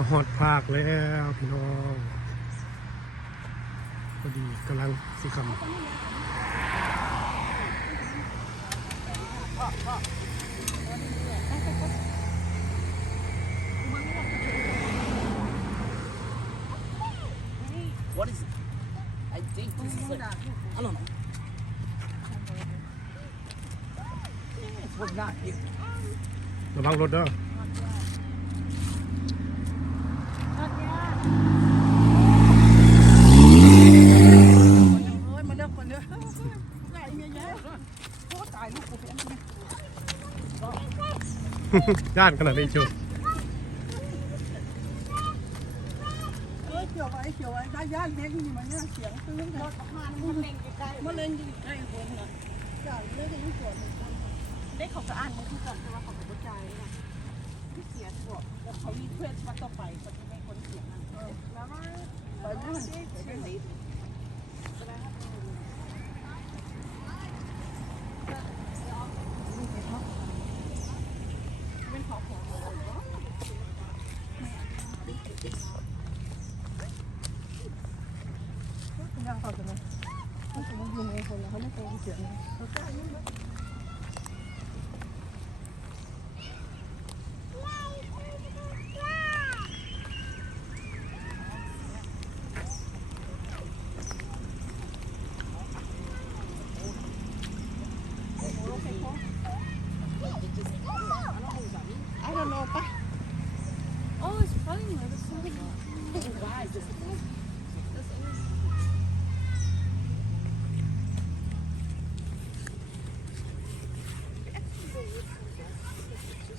มาฮอดภาคแล้วพี่น้องพอดีกำลังสิค What is it? I think this is like, I don't know. It's what not here. ำระวังรถเด้อ โอ้ยมาเลิกคนเด้อใหญ่เมียเยอะโคตรตายลูกกูเป็น ย่านขนาดนี้ชียวเออเขียวไว้เขียวไว้ได้ย่านเล็กนี่มันเนี่ยเสียงตื้นรถมามันเล่นใกล้มันเล่นอยู่ใกล้คนนะจ่าเลยที่สวนได้เขาก็อ่านมันที่ก่อนแต่ว่าเขาก็จ่ายนะที่เสียตัวแล้วเขามีเพื่อนมาต่อไปเขาจะให้คนเสียงนะแล้วมาไปนั่นยังเขาจะไหมเขาจะมาอยู่ในคนแล้วเขาไม่เคยเสียงเขากล้ายุ่งไหม I don't know ปะ Oh, it's fine. There's something. Why?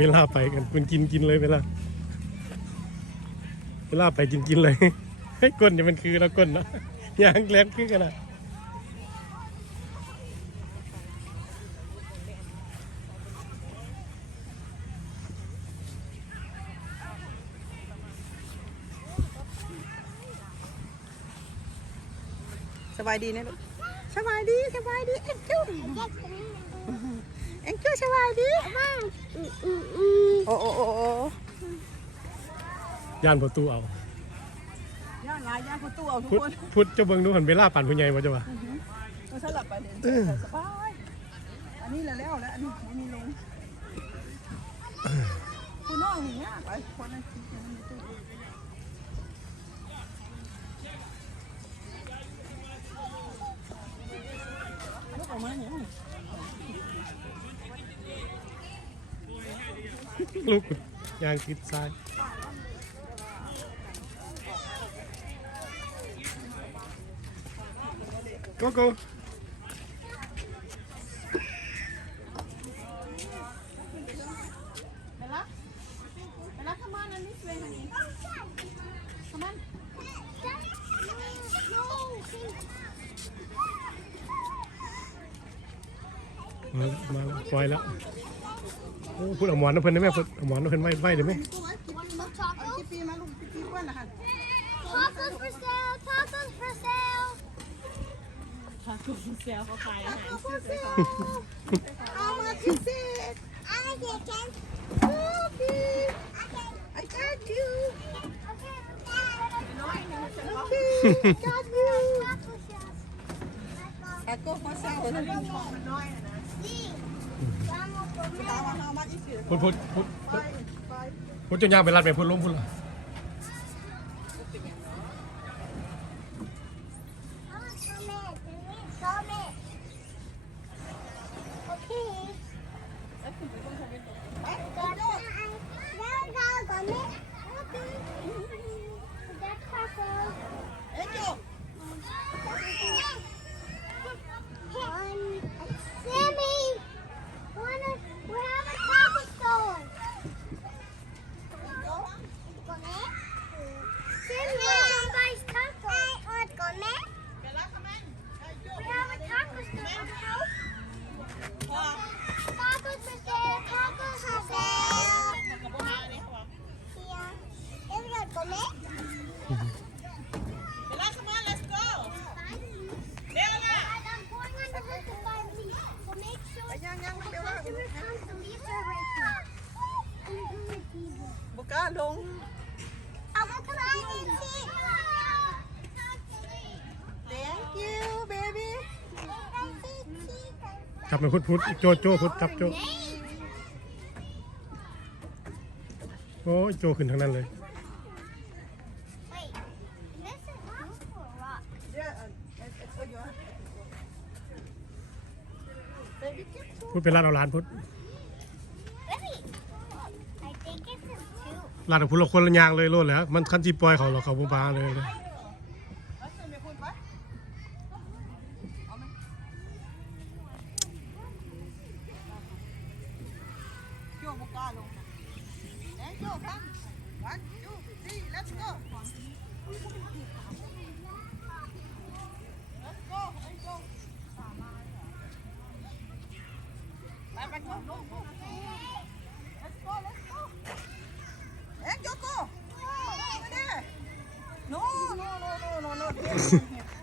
เวลาไปกันมันกินกินเลยเวลาเวลาไปกินกินเลยให้ก้นอย่ามันคือเราก้นนะยางแหลมคือกันนะสบายดีนะลูกสบายดีสบายดีเอ็งจู เอ็งจูสบายดีโอ้โอ้โอ้โอ้ย่านประตูเอาย่างลายย่างประตูเอาทุกพุทคนพุทธเจ้าเบิ่งดูหันเวลาปั่นผู้ใหญ่ว่าจะว่าเราสลับไปเลยสบายอันนี้แล้วแล้วอันนี้ไม่มีลงคุณน้องอย่างเงี้ยไปคนนั้นคิดอย่างนี้ตู้ลู ลูกยางติดซ้ายโกโก้ Bella? Bella, come on, and this way, honey. Come on. มาแล้วมาแล้วปล่อยแล้ว โอ้พูดเอาหมอนนะเพิ่นได้ไหมพูดเอาหมอนนะเพิ่นไว้ไว้ได้ไหมเอาจิ๊บปีมาลูกจิ๊บปีก้อนนะฮะ Tacos for sale! Tacos for sale! Tacos and sale for fire Tacos for sale! How much is it? I get ten. Okay. I got you. Okay. Got you. Taco for sale. How much is it? พูดพูดพูดพูด Five. Five. พูดจนยางเป็นรัดไปพูดล้มพูดละ Okay. ยังเดี๋ม่าบุก้าลง thank you baby จับมัพุทธพุทธโจโจพุทธจับโจ โอ้โจขึ้นทางนั้นเลย baby get พุดเป็นร้านเอาร้านพุด Ready? I think it's a two. ร้านของพุดเราคนละอยางเลยโลดแล้ว มันคันจีปล่อยเขาเราเขาบุปลาเลยเลย Let's see me put back โยบุกล้าลงนะเอ้ยโยครับ one two three let's go let's go let's go ไปไป go go go let's go go เอ้ยโย go ไปดิ no no no no no no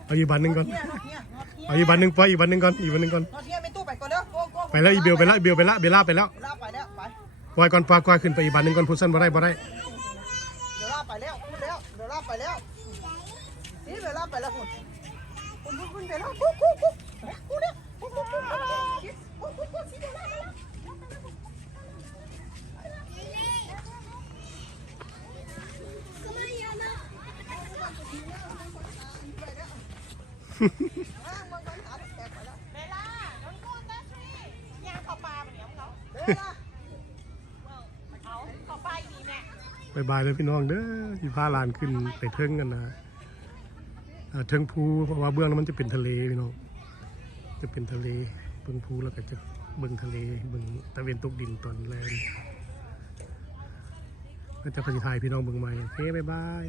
เอาอีกบันหนึ่งก่อนเนี่ยเนี่ยเนี่ยเอาอีกบันหนึ่งไปอีกบันหนึ่งก่อนอีกบันหนึ่งก่อนนอนเที่ยไม่ตู้ไปก่อนเด้อไปแล้วอีเบลไปแล้วอีเบลไปแล้วเบลล่าไปแล้วลาไปแล้วไป ปล่อยก่อนปล่อยปล่อยขึ้นไปอีกบันหนึ่งก่อนพุดสั้นบ่ได้บ่ได้เดี๋ยวลาไปแล้วพูดแล้ว เดี๋ยวลาไปแล้วนี่เดี๋ยวลาไปแล้วคุณคุณคุณไปแล้วกุ๊กกุ๊กกุ๊กกุ๊กเนี่ยกุ๊กกุ๊กกุ๊กกุ๊กกุ๊กกุ๊กกุ๊กสิเดี๋ยวลาไปแล้วอะมันมันหาแตกไปแล้วเวลาน้องกุ้งนะทรียางเข้าปลามันเหนียวเขาเวลาเอาเข้าปลาอีกแม่ บายบายเลยพี่น้องเด้อที่พาลานขึ้นไปเทิงกันนะเทิงภูเพราะว่าเบื้องนั้นมันจะเป็นทะเลพี่น้อง จะเป็นทะเลเบื้องภูแล้วก็จะเบื้องทะเลเบื้องตะเวนตกดินตอนแรงก็จะพาสิทายพี่น้องเบื้องใหม่โอเคบายบาย